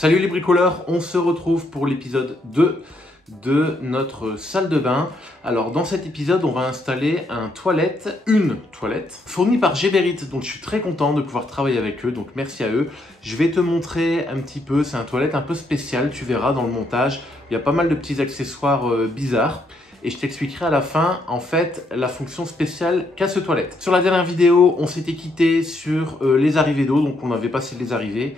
Salut les bricoleurs, on se retrouve pour l'épisode 2 de notre salle de bain. Alors dans cet épisode, on va installer une toilette fournie par Geberit, donc je suis très content de pouvoir travailler avec eux, donc merci à eux. Je vais te montrer un petit peu, c'est un toilette un peu spécial, tu verras dans le montage, il y a pas mal de petits accessoires bizarres. Et je t'expliquerai à la fin, en fait, la fonction spéciale qu'a ce toilette. Sur la dernière vidéo, on s'était quitté sur les arrivées d'eau, donc on avait passé les arrivées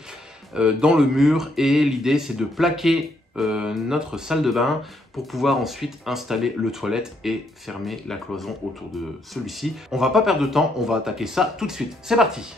dans le mur. Et l'idée, c'est de plaquer notre salle de bain pour pouvoir ensuite installer le toilette et fermer la cloison autour de celui-ci. On va pas perdre de temps, on va attaquer ça tout de suite. C'est parti!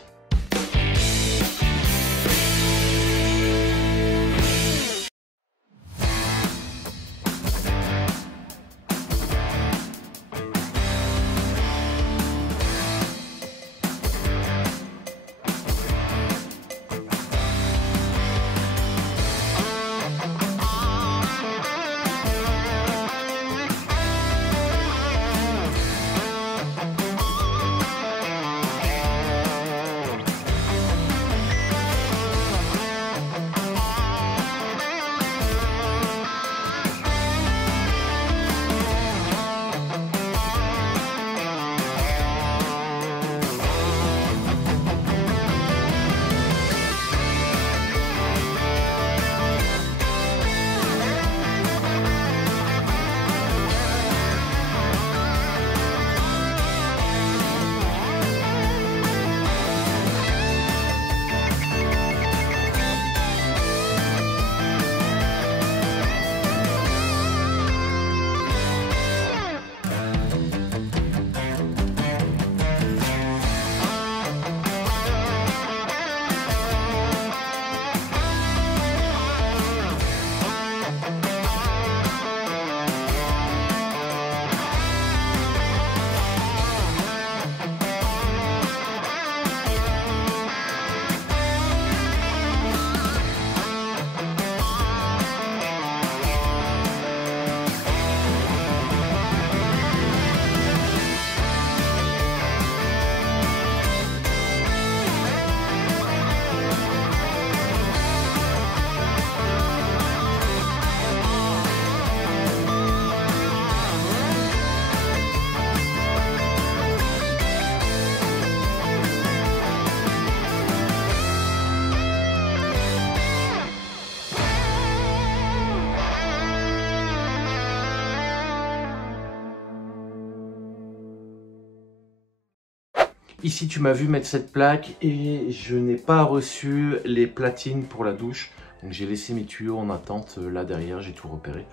Ici, tu m'as vu mettre cette plaque et je n'ai pas reçu les platines pour la douche. Donc j'ai laissé mes tuyaux en attente là derrière, j'ai tout repéré.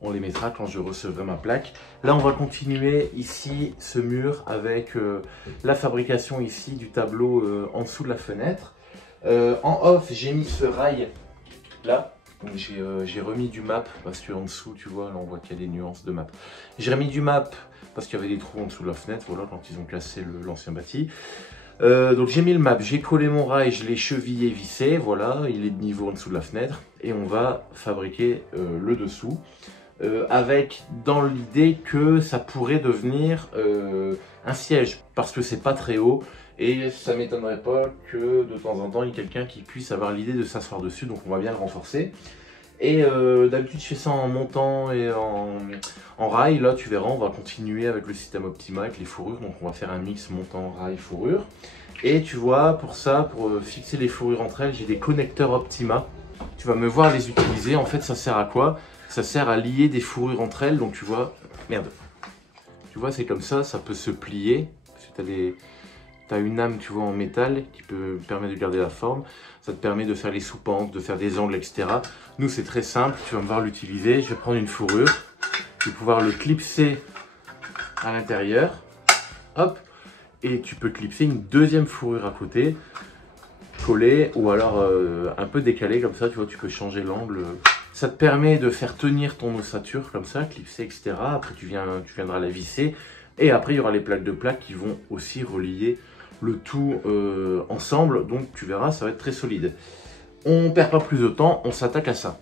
On les mettra quand je recevrai ma plaque. Là, on va continuer ici ce mur avec la fabrication ici du tableau en dessous de la fenêtre. En off, j'ai mis ce rail là. Donc j'ai remis du map parce qu'en dessous, tu vois, là on voit qu'il y a des nuances de map. J'ai remis du map parce qu'il y avait des trous en dessous de la fenêtre, voilà, quand ils ont cassé l'ancien bâti. Donc j'ai mis le map, j'ai collé mon rail, je l'ai chevillé, vissé, voilà, il est de niveau en dessous de la fenêtre. Et on va fabriquer le dessous, avec dans l'idée que ça pourrait devenir un siège, parce que c'est pas très haut. Et ça m'étonnerait pas que de temps en temps, il y ait quelqu'un qui puisse avoir l'idée de s'asseoir dessus, donc on va bien le renforcer. Et d'habitude, je fais ça en montant et en rail. Là, tu verras, on va continuer avec le système Optima, avec les fourrures. Donc, on va faire un mix montant, rail, fourrure. Et tu vois, pour ça, pour fixer les fourrures entre elles, j'ai des connecteurs Optima. Tu vas me voir les utiliser. En fait, ça sert à quoi? Ça sert à lier des fourrures entre elles. Donc, tu vois, merde. Tu vois, c'est comme ça peut se plier. Parce que tu as une âme, tu vois, en métal qui peut permettre de garder la forme. Ça te permet de faire les sous-pentes, de faire des angles, etc. Nous, c'est très simple. Tu vas me voir l'utiliser. Je vais prendre une fourrure. Je vais pouvoir le clipser à l'intérieur. Hop. Et tu peux clipser une deuxième fourrure à côté. Coller ou alors un peu décalé comme ça. Tu vois, tu peux changer l'angle. Ça te permet de faire tenir ton ossature comme ça, clipser, etc. Après, tu viendras la visser. Et après, il y aura les plaques de plaques qui vont aussi relier le tout ensemble, donc tu verras, ça va être très solide. On perd pas plus de temps, on s'attaque à ça.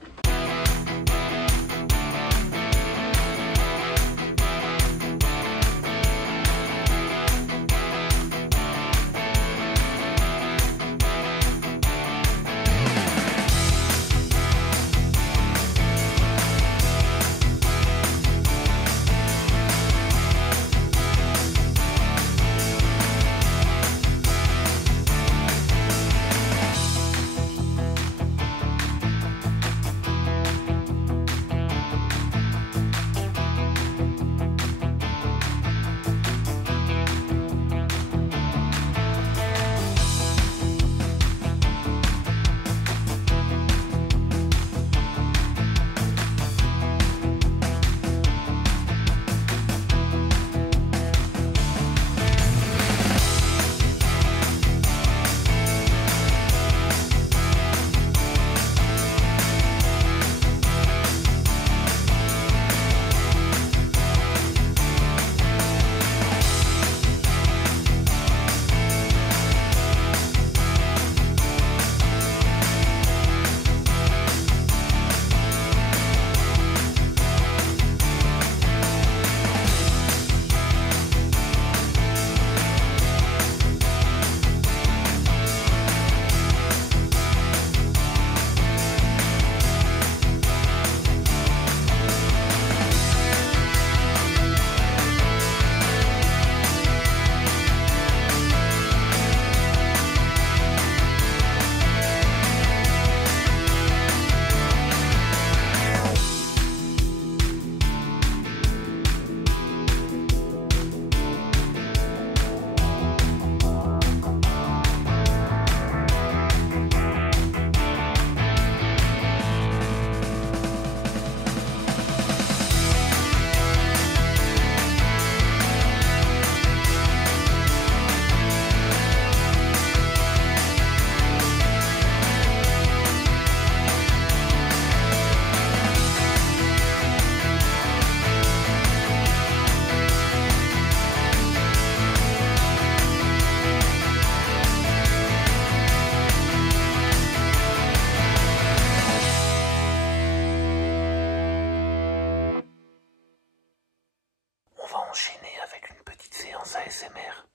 séquence ASMR.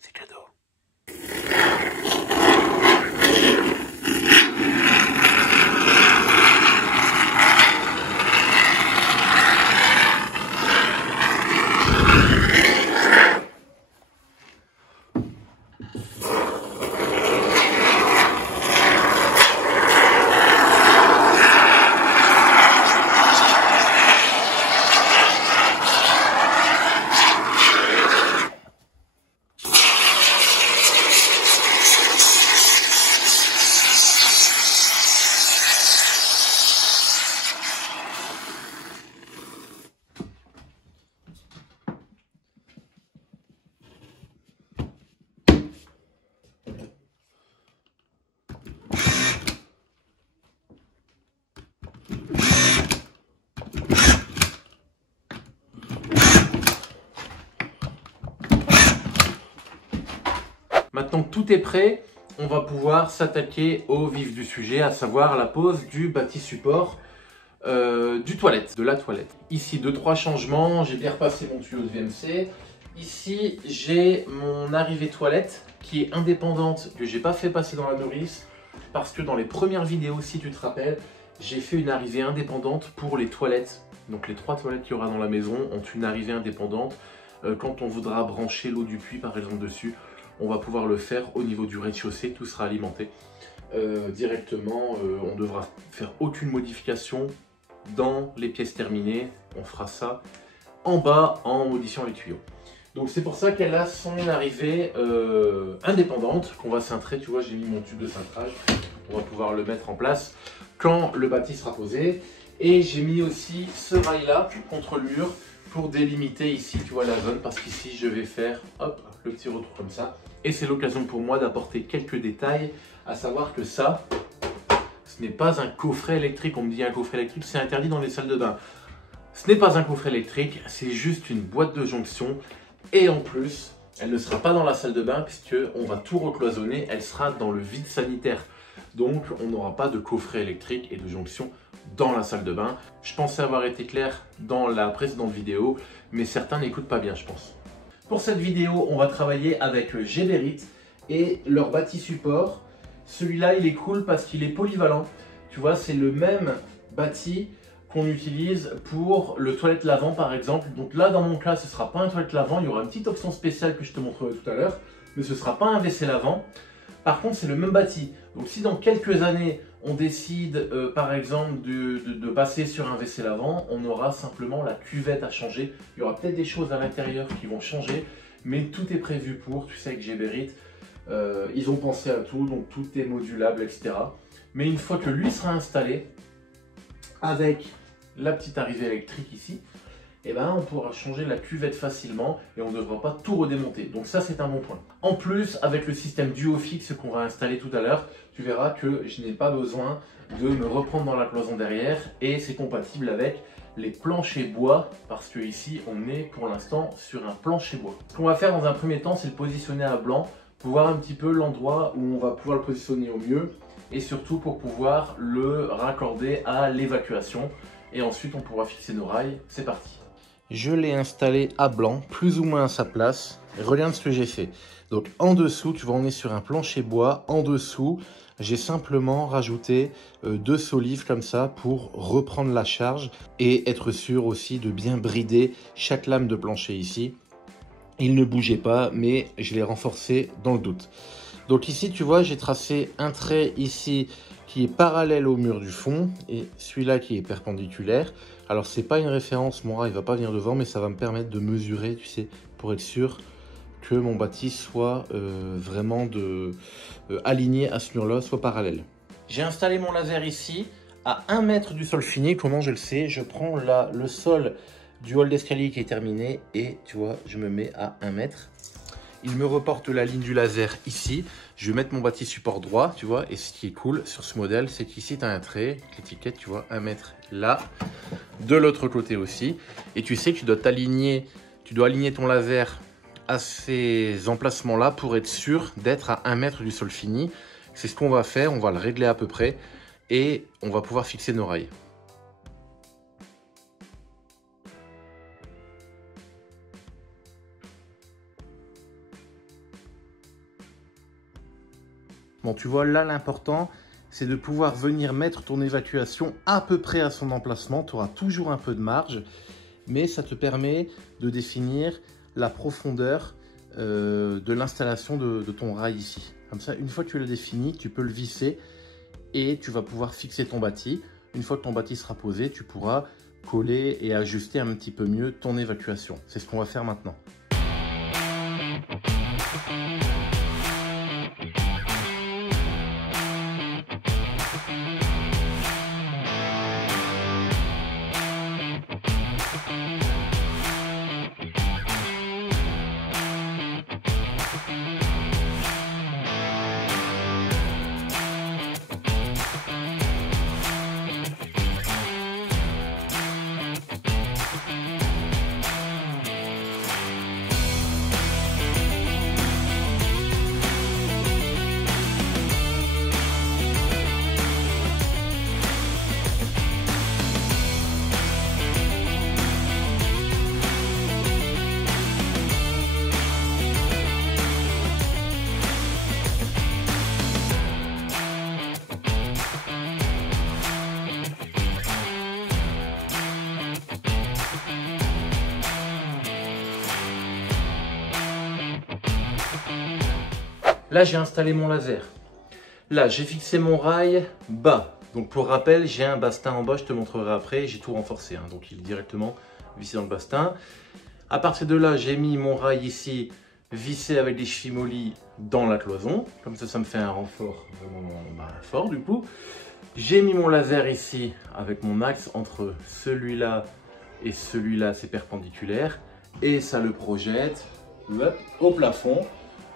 C'est cadeau. Maintenant que tout est prêt, on va pouvoir s'attaquer au vif du sujet, à savoir la pose du bâti support de la toilette. Ici, 2-3 changements, j'ai bien repassé mon tuyau de VMC. Ici, j'ai mon arrivée toilette qui est indépendante, que j'ai pas fait passer dans la nourrice, parce que dans les premières vidéos, si tu te rappelles, j'ai fait une arrivée indépendante pour les toilettes. Donc les 3 toilettes qu'il y aura dans la maison ont une arrivée indépendante. Quand on voudra brancher l'eau du puits par exemple dessus, on va pouvoir le faire au niveau du rez-de-chaussée, tout sera alimenté directement. On ne devra faire aucune modification dans les pièces terminées. On fera ça en bas en modifiant les tuyaux. Donc c'est pour ça qu'elle a son arrivée indépendante, qu'on va cintrer. Tu vois, j'ai mis mon tube de cintrage. On va pouvoir le mettre en place quand le bâti sera posé. Et j'ai mis aussi ce rail-là contre le mur pour délimiter ici, tu vois, la zone. Parce qu'ici, je vais faire, hop, le petit retour comme ça. Et c'est l'occasion pour moi d'apporter quelques détails, à savoir que ça, ce n'est pas un coffret électrique. On me dit un coffret électrique, c'est interdit dans les salles de bain. Ce n'est pas un coffret électrique, c'est juste une boîte de jonction. Et en plus, elle ne sera pas dans la salle de bain puisqu'on va tout recloisonner, elle sera dans le vide sanitaire. Donc, on n'aura pas de coffret électrique et de jonction dans la salle de bain. Je pensais avoir été clair dans la précédente vidéo, mais certains n'écoutent pas bien, je pense. Pour cette vidéo, on va travailler avec Geberit et leur bâti support. Celui-là, il est cool parce qu'il est polyvalent. Tu vois, c'est le même bâti qu'on utilise pour le toilette lavant par exemple. Donc là, dans mon cas, ce ne sera pas un toilette lavant. Il y aura une petite option spéciale que je te montrerai tout à l'heure, mais ce ne sera pas un WC lavant. Par contre, c'est le même bâti. Donc si dans quelques années, on décide par exemple de passer sur un WC lavant, on aura simplement la cuvette à changer. Il y aura peut-être des choses à l'intérieur qui vont changer, mais tout est prévu pour. Tu sais, avec Geberit, ils ont pensé à tout, donc tout est modulable, etc. Mais une fois que lui sera installé, avec la petite arrivée électrique ici, eh ben, on pourra changer la cuvette facilement et on ne devra pas tout redémonter. Donc ça, c'est un bon point. En plus, avec le système duo fixe qu'on va installer tout à l'heure, tu verras que je n'ai pas besoin de me reprendre dans la cloison derrière et c'est compatible avec les planchers bois parce que ici, on est pour l'instant sur un plancher bois. Ce qu'on va faire dans un premier temps, c'est le positionner à blanc pour voir un petit peu l'endroit où on va pouvoir le positionner au mieux et surtout pour pouvoir le raccorder à l'évacuation. Et ensuite, on pourra fixer nos rails. C'est parti. Je l'ai installé à blanc, plus ou moins à sa place. Et regarde ce que j'ai fait. Donc en dessous, tu vois, on est sur un plancher bois. En dessous, j'ai simplement rajouté 2 solives comme ça pour reprendre la charge et être sûr aussi de bien brider chaque lame de plancher ici. Il ne bougeait pas, mais je l'ai renforcé dans le doute. Donc ici, tu vois, j'ai tracé un trait ici qui est parallèle au mur du fond et celui-là qui est perpendiculaire. Alors, c'est pas une référence, mon rat, il va pas venir devant, mais ça va me permettre de mesurer, tu sais, pour être sûr que mon bâti soit vraiment aligné à ce mur-là, soit parallèle. J'ai installé mon laser ici à 1 mètre du sol fini. Comment je le sais? Je prends le sol du hall d'escalier qui est terminé et tu vois, je me mets à 1 mètre. Il me reporte la ligne du laser ici. Je vais mettre mon bâti support droit, tu vois. Et ce qui est cool sur ce modèle, c'est qu'ici, tu as un trait, l'étiquette, tu vois, 1 mètre là. De l'autre côté aussi. Et tu sais que tu dois t'aligner, tu dois aligner ton laser à ces emplacements-là pour être sûr d'être à 1 mètre du sol fini. C'est ce qu'on va faire, on va le régler à peu près. Et on va pouvoir fixer nos rails. Bon, tu vois, là, l'important, c'est de pouvoir venir mettre ton évacuation à peu près à son emplacement. Tu auras toujours un peu de marge, mais ça te permet de définir la profondeur de l'installation de ton rail ici. Comme ça, une fois que tu l'as défini, tu peux le visser et tu vas pouvoir fixer ton bâti. Une fois que ton bâti sera posé, tu pourras coller et ajuster un petit peu mieux ton évacuation. C'est ce qu'on va faire maintenant. Là, j'ai installé mon laser. Là, j'ai fixé mon rail bas. Donc, pour rappel, j'ai un bastin en bas, je te montrerai après. J'ai tout renforcé, hein. Donc il est directement vissé dans le bastin. À partir de là, j'ai mis mon rail ici, vissé avec des chevilles mollies dans la cloison. Comme ça me fait un renfort vraiment fort du coup. J'ai mis mon laser ici avec mon axe entre celui-là et celui-là, c'est perpendiculaire. Et ça le projette au plafond,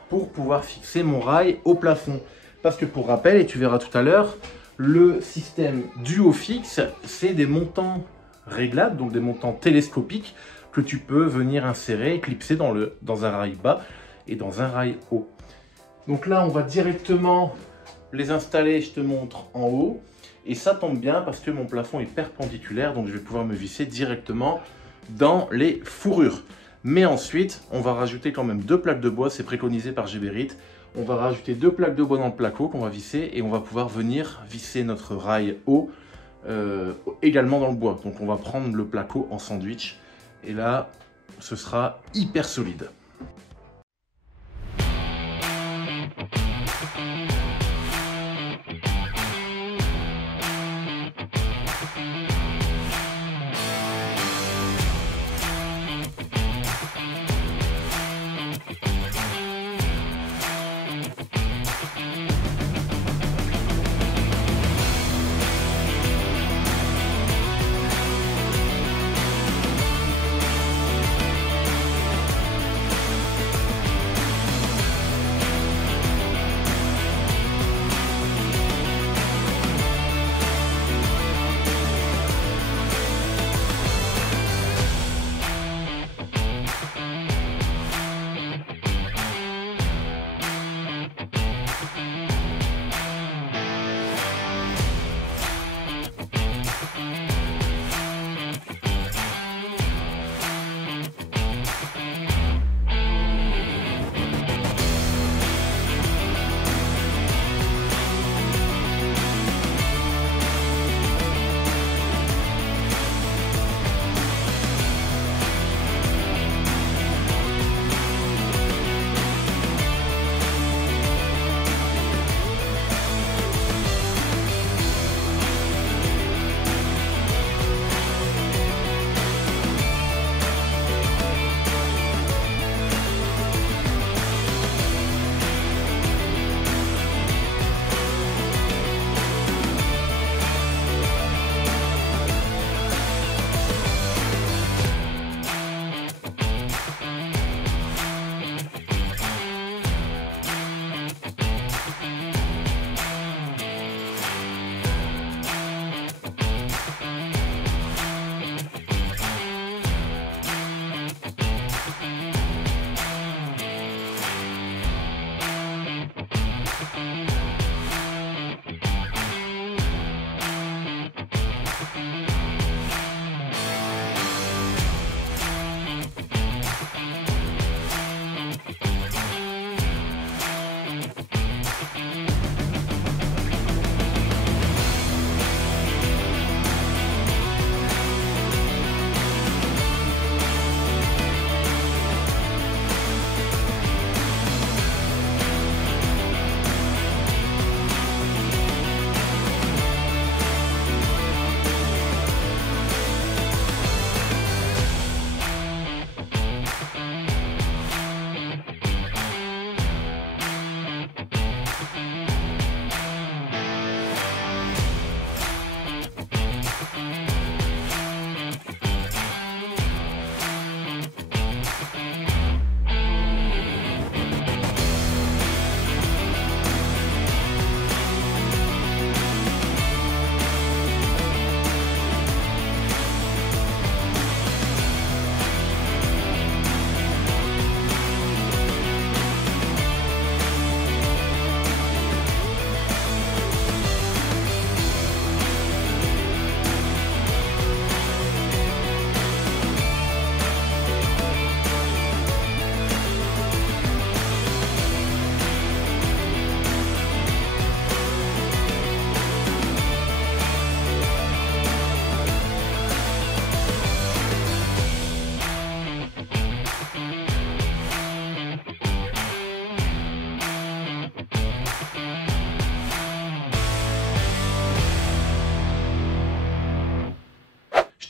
pour pouvoir fixer mon rail au plafond. Parce que pour rappel, et tu verras tout à l'heure, le système duo fixe, c'est des montants réglables, donc des montants télescopiques que tu peux venir insérer et clipser dans un rail bas et dans un rail haut. Donc là, on va directement les installer, je te montre en haut. Et ça tombe bien parce que mon plafond est perpendiculaire, donc je vais pouvoir me visser directement dans les fourrures. Mais ensuite, on va rajouter quand même 2 plaques de bois, c'est préconisé par Geberit. On va rajouter 2 plaques de bois dans le placo qu'on va visser et on va pouvoir venir visser notre rail haut également dans le bois. Donc on va prendre le placo en sandwich et là, ce sera hyper solide.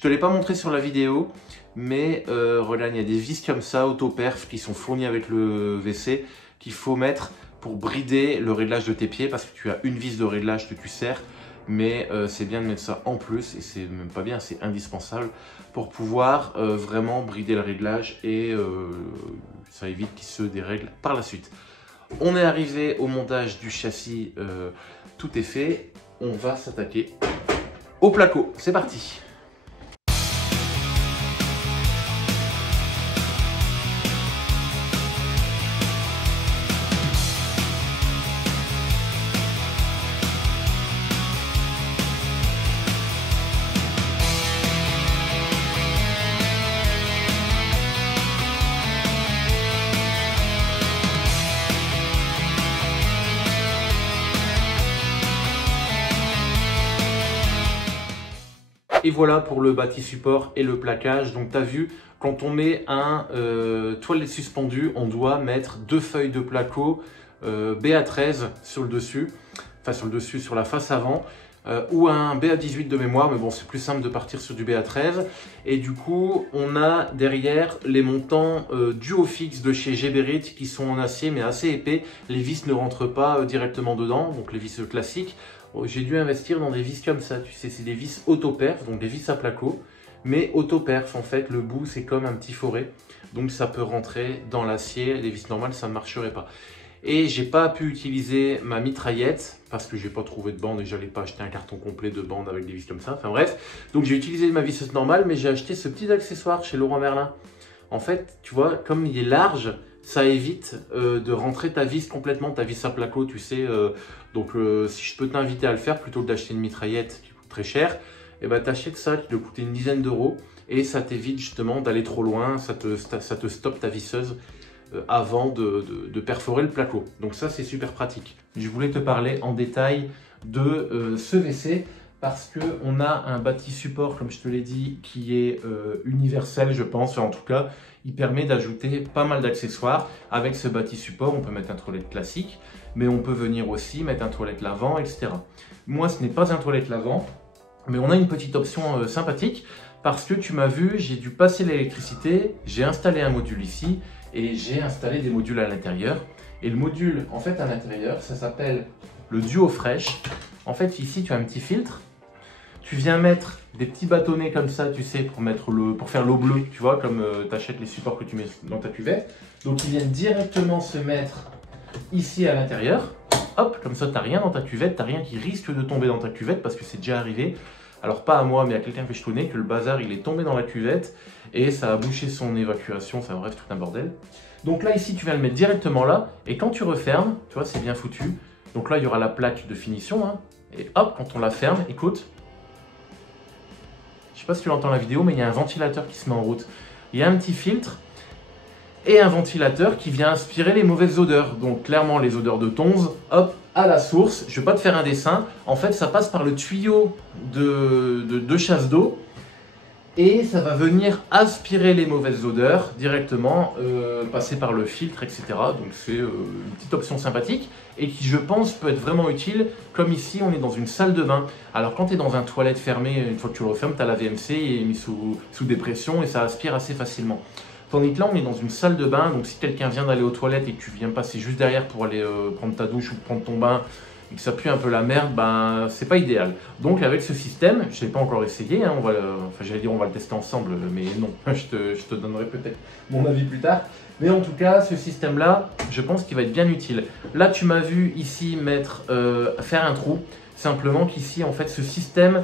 te l'ai pas montré sur la vidéo, mais regarde, il y a des vis comme ça, auto-perf, qui sont fournies avec le WC, qu'il faut mettre pour brider le réglage de tes pieds, parce que tu as une vis de réglage que tu sers, mais c'est bien de mettre ça en plus, et c'est même pas bien, c'est indispensable, pour pouvoir vraiment brider le réglage, et ça évite qu'il se dérègle par la suite. On est arrivé au montage du châssis, tout est fait, on va s'attaquer au placo, c'est parti. Et voilà pour le bâti support et le plaquage. Donc tu as vu, quand on met un toilette suspendue, on doit mettre 2 feuilles de placo BA13 sur le dessus, enfin sur le dessus, sur la face avant, ou un BA18 de mémoire, mais bon c'est plus simple de partir sur du BA13. Et du coup on a derrière les montants Duofix de chez Geberit qui sont en acier mais assez épais. Les vis ne rentrent pas directement dedans, donc les vis classiques. J'ai dû investir dans des vis comme ça, tu sais, c'est des vis auto-perf, donc des vis à placo, mais auto-perf, en fait, le bout, c'est comme un petit forêt, donc ça peut rentrer dans l'acier, les vis normales, ça ne marcherait pas. Et j'ai pas pu utiliser ma mitraillette, parce que j'ai pas trouvé de bande et j'allais pas acheter un carton complet de bande avec des vis comme ça, enfin bref. Donc j'ai utilisé ma visseuse normale, mais j'ai acheté ce petit accessoire chez Leroy Merlin. En fait, tu vois, comme il est large, ça évite de rentrer ta vis complètement, ta vis à placo, tu sais. Donc si je peux t'inviter à le faire, plutôt que d'acheter une mitraillette qui coûte très cher, et ben t'achètes ça qui doit coûter une dizaine d'euros et ça t'évite justement d'aller trop loin, ça te stoppe ta visseuse avant de perforer le placo. Donc ça c'est super pratique. Je voulais te parler en détail de ce WC parce qu'on a un bâti support, comme je te l'ai dit, qui est universel, je pense, en tout cas. Il permet d'ajouter pas mal d'accessoires. Avec ce bâti support, on peut mettre un toilette classique, mais on peut venir aussi mettre un toilette lavant, etc. Moi, ce n'est pas un toilette lavant, mais on a une petite option sympathique parce que tu m'as vu, j'ai dû passer l'électricité, j'ai installé un module ici et j'ai installé des modules à l'intérieur. Et le module, en fait, à l'intérieur, ça s'appelle le Duo Fresh. En fait, ici, tu as un petit filtre. Tu viens mettre des petits bâtonnets comme ça, tu sais, pour faire l'eau bleue, tu vois, comme tu achètes les supports que tu mets dans ta cuvette. Donc, ils viennent directement se mettre ici à l'intérieur. Hop, comme ça, tu n'as rien dans ta cuvette, tu n'as rien qui risque de tomber dans ta cuvette parce que c'est déjà arrivé. Alors, pas à moi, mais à quelqu'un que je connais, que le bazar, il est tombé dans la cuvette et ça a bouché son évacuation. Enfin, bref, tout un bordel. Donc là, ici, tu viens le mettre directement là et quand tu refermes, tu vois, c'est bien foutu. Donc là, il y aura la plaque de finition. Hein, et hop, quand on la ferme, écoute. Je ne sais pas si tu l'entends la vidéo, mais il y a un ventilateur qui se met en route. Il y a un petit filtre et un ventilateur qui vient aspirer les mauvaises odeurs. Donc clairement les odeurs de tonze, hop, à la source. Je ne vais pas te faire un dessin. En fait, ça passe par le tuyau de chasse d'eau et ça va venir aspirer les mauvaises odeurs directement, passer par le filtre, etc. Donc c'est une petite option sympathique et qui, je pense, peut être vraiment utile. Comme ici, on est dans une salle de bain. Alors quand tu es dans un toilette fermé, une fois que tu le refermes, tu as la VMC, il est mis sous dépression et ça aspire assez facilement. Tandis que là, on est dans une salle de bain, donc si quelqu'un vient d'aller aux toilettes et que tu viens passer juste derrière pour aller prendre ta douche ou prendre ton bain, et que ça pue un peu la merde, ben c'est pas idéal. Donc avec ce système, je ne l'ai pas encore essayé, hein, j'allais dire on va le tester ensemble, mais non, je te donnerai peut-être mon avis plus tard. Mais en tout cas, ce système-là, je pense qu'il va être bien utile. Là, tu m'as vu ici faire un trou, simplement qu'ici, en fait, ce système,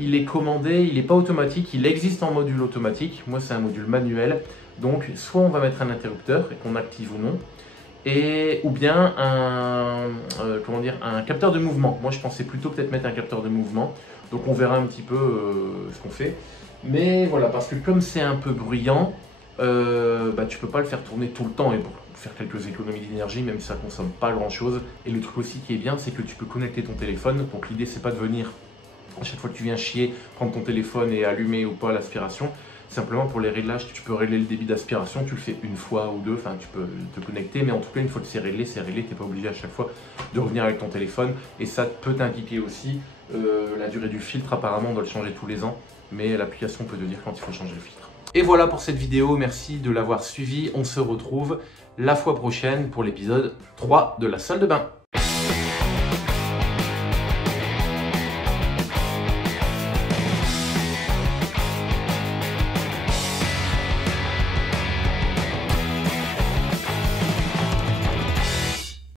il est commandé, il n'est pas automatique, il existe en module automatique. Moi, c'est un module manuel. Donc, soit on va mettre un interrupteur et qu'on active ou non, ou bien un capteur de mouvement. Moi, je pensais plutôt peut-être mettre un capteur de mouvement. Donc, on verra un petit peu ce qu'on fait. Mais voilà, parce que comme c'est un peu bruyant, tu ne peux pas le faire tourner tout le temps et pour faire quelques économies d'énergie, même si ça ne consomme pas grand-chose. Et le truc aussi qui est bien, c'est que tu peux connecter ton téléphone. Donc, l'idée, c'est pas de venir à chaque fois que tu viens chier, prendre ton téléphone et allumer ou pas l'aspiration. Simplement pour les réglages, tu peux régler le débit d'aspiration, tu le fais une fois ou deux, enfin tu peux te connecter, mais en tout cas une fois que c'est réglé, tu n'es pas obligé à chaque fois de revenir avec ton téléphone. Et ça peut t'indiquer aussi la durée du filtre, apparemment on doit le changer tous les ans. mais l'application peut te dire quand il faut changer le filtre. Et voilà pour cette vidéo, merci de l'avoir suivi. On se retrouve la fois prochaine pour l'épisode 3 de la salle de bain.